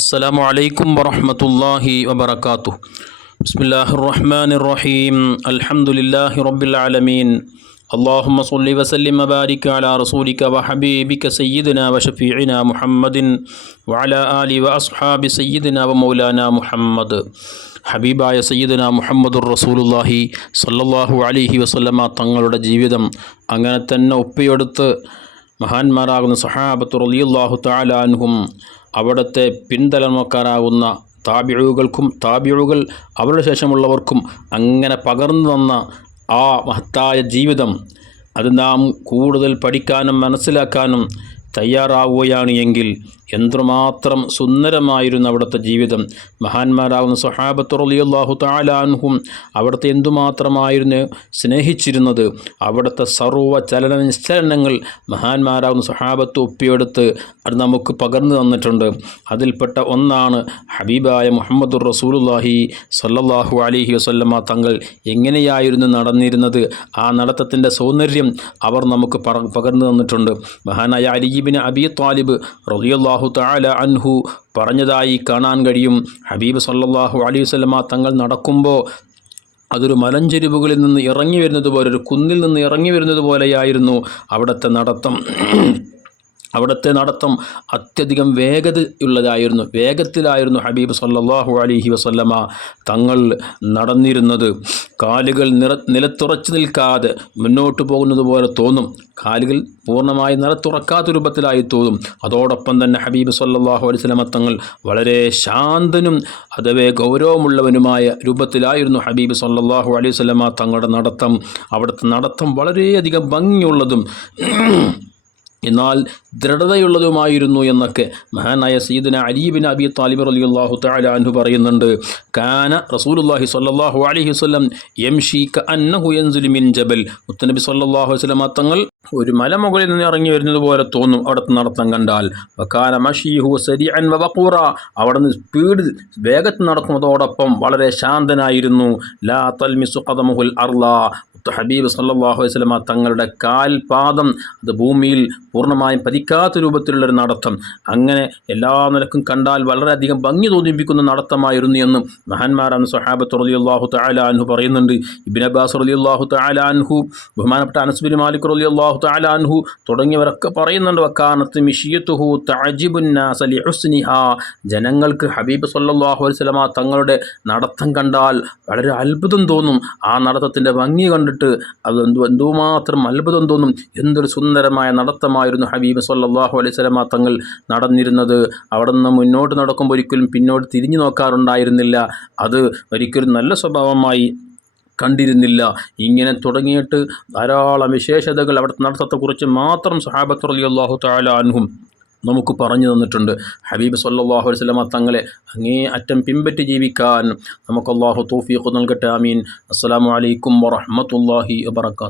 السلام عليكم ورحمة الله وبركاته بسم الله الرحمن الرحيم الحمد لله رب العالمين اللهم صل وسلم وبارك على رسولك وحبيبك سيدنا وشفيعنا محمد وعلى آله وأصحاب سيدنا ومولانا محمد ഹബീബായ സയ്യിദന മുഹമ്മദുർ റസൂലുല്ലാഹി സല്ലല്ലാഹു അലൈഹി വസല്ലമ തങ്ങളുടെ ജീവിതം അങ്ങനെ തന്നെ ഒപ്പിയെടുത്ത് മഹാന്മാരാകുന്ന സഹാബത്ത് റളിയല്ലാഹു തആല അൻഹും അവിടുത്തെ പിൻതലമുക്കാരാകുന്ന താബിഴുകൾക്കും താബിഴുകൾ അവരുടെ ശേഷമുള്ളവർക്കും അങ്ങനെ പകർന്നു തന്ന ആ മഹത്തായ ജീവിതം അത് നാം കൂടുതൽ പഠിക്കാനും മനസ്സിലാക്കാനും തയ്യാറാവുകയാണ് എങ്കിൽ എന്തുമാത്രം സുന്ദരമായിരുന്നു അവിടുത്തെ ജീവിതം. മഹാന്മാരാകുന്ന സഹാബത്തുറലിയല്ലാഹു തആലാൻഹും അവിടുത്തെ എന്തുമാത്രമായിരുന്നു സ്നേഹിച്ചിരുന്നത്. അവിടുത്തെ സർവ ചലന നിശ്ചലനങ്ങൾ മഹാന്മാരാകുന്ന സഹാബത്ത് ഒപ്പിയെടുത്ത് അത് നമുക്ക് പകർന്നു തന്നിട്ടുണ്ട്. അതിൽപ്പെട്ട ഒന്നാണ് ഹബീബായ മുഹമ്മദുർ റസൂലുല്ലാഹി സല്ലാഹു അലൈഹി വസല്ലമ തങ്ങൾ എങ്ങനെയായിരുന്നു നടന്നിരുന്നത് ആ നടത്തത്തിന്റെ സൗന്ദര്യം അവർ നമുക്ക് പകർന്നു തന്നിട്ടുണ്ട്. മഹാനായ അലീബിന് അബി താലിബ് റളിയല്ലാഹു തആല അൻഹു പറഞ്ഞതായി കാണാൻ കഴിയും. ഹബീബ് സല്ലാഹു അലൈഹി വസല്ലമ തങ്ങൾ നടക്കുമ്പോൾ അതൊരു മലഞ്ചെരിവുകളിൽ നിന്ന് ഇറങ്ങി വരുന്നത് പോലെ ഒരു കുന്നിൽ നിന്ന് ഇറങ്ങി വരുന്നത് പോലെയായിരുന്നു അവിടുത്തെ നടത്തം. അവിടുത്തെ നടത്തം അത്യധികം വേഗതയുള്ളതായിരുന്നു വേഗത്തിലായിരുന്നു ഹബീബ് സല്ലാഹു അലൈഹി വസല്ലമ തങ്ങൾ നടന്നിരുന്നത്. കാലുകൾ നിറ നിലത്തുറച്ചു നിൽക്കാതെ മുന്നോട്ട് പോകുന്നത് പോലെ തോന്നും. കാലുകൾ പൂർണമായി നിലത്തുറക്കാത്ത രൂപത്തിലായി തോന്നും. അതോടൊപ്പം തന്നെ ഹബീബ് സല്ലാഹു അലൈഹി വസല്ലമ തങ്ങൾ വളരെ ശാന്തനും അഥവേ ഗൗരവമുള്ളവനുമായ രൂപത്തിലായിരുന്നു ഹബീബ് സല്ലാഹു അലൈഹി വസല്ലമ തങ്ങളുടെ നടത്തം. അവിടുത്തെ നടത്തം വളരെയധികം ഭംഗിയുള്ളതും എന്നാൽ ദൃഢതയുള്ളതുമായിരുന്നു എന്നൊക്കെ മഹാനായ സീദന Ali bin Abi Talib Ali അള്ളാഹു തലാൻഹു പറയുന്നുണ്ട്. കാന റസൂലുല്ലാഹി സ്വല്ലല്ലാഹു അലൈഹി വസല്ലം യംഷി ക അന്നഹു ജബൽ. മുത്തനബി സ്വല്ലല്ലാഹു അലൈഹി വസല്ലം തങ്ങൾ ഒരു മലമുകളിൽ നിന്ന് ഇറങ്ങി വരുന്നത് പോലെ തോന്നും അവിടുത്തെ നടത്തം കണ്ടാൽ. വക്കാന മഷീഹു സരിഅൻ വബഖൂറ അവിടെ നിന്ന് സ്പീഡ് വേഗത്തിൽ നടക്കുന്നതോടൊപ്പം വളരെ ശാന്തനായിരുന്നു. ലാ തൽമിസു കഥമുഹുൽ അർള. ഹബീബ് സല്ലാഹു വസ്ലമ തങ്ങളുടെ കാൽപാദം അത് ഭൂമിയിൽ പൂർണമായും പതിക്കാത്ത രൂപത്തിലുള്ളൊരു നടത്തം. അങ്ങനെ എല്ലാ നിലക്കും കണ്ടാൽ വളരെയധികം ഭംഗി തോന്നിപ്പിക്കുന്ന നടത്തമായിരുന്നു എന്ന് മഹാന്മാരാണ് സഹാബത്ത് റളിയല്ലാഹു തആല അൻഹു പറയുന്നുണ്ട്. ഇബിൻ അബ്ബാസ് റളിയല്ലാഹു തആല അൻഹു ബഹുമാനപ്പെട്ട അനസ്ബിൻ മാലിക് റളിയല്ലാഹു തആല അൻഹു തുടങ്ങിയവരൊക്കെ പറയുന്നുണ്ട് വക്കാനത്ത് മിഷിയത്തുഹു അലി ലിഹുസ്നിഹാ. ജനങ്ങൾക്ക് ഹബീബ് സല്ലാഹു വസ്ലമ തങ്ങളുടെ നടത്തം കണ്ടാൽ വളരെ അത്ഭുതം തോന്നും. ആ നടത്തത്തിന്റെ ഭംഗി കണ്ടിട്ട് അത് എന്തോ എന്തുമാത്രം അത്ഭുതം തോന്നും എന്തൊരു സുന്ദരമായ നടത്തമായിരുന്നു ഹബീബ് സല്ലാഹു അലൈഹി വസല്ലമ തങ്ങൾ നടന്നിരുന്നത്. അവിടെ നിന്ന് മുന്നോട്ട് നടക്കുമ്പോൾ ഒരിക്കലും പിന്നോട്ട് തിരിഞ്ഞു നോക്കാറുണ്ടായിരുന്നില്ല. അത് ഒരിക്കലും നല്ല സ്വഭാവമായി കണ്ടിരുന്നില്ല. ഇങ്ങനെ തുടങ്ങിയിട്ട് ധാരാളം വിശേഷതകൾ അവിടുത്തെ നടത്തത്തെക്കുറിച്ച് മാത്രം സഹാബത്ത് അലി അള്ളാഹു അൻഹും നമുക്ക് പറഞ്ഞു തന്നിട്ടുണ്ട്. ഹബീബ് സല്ലാഹു അലൈഹി വസല്ലമ തങ്ങളെ അങ്ങേ അറ്റം പിൻപറ്റി ജീവിക്കാൻ നമുക്ക് അള്ളാഹു തോഫിയൊക്കെ നൽകട്ടെ ആമീൻ. അസ്സാം വലൈക്കും വറഹ്മത്തുള്ളാഹി വബറകാതുഹു.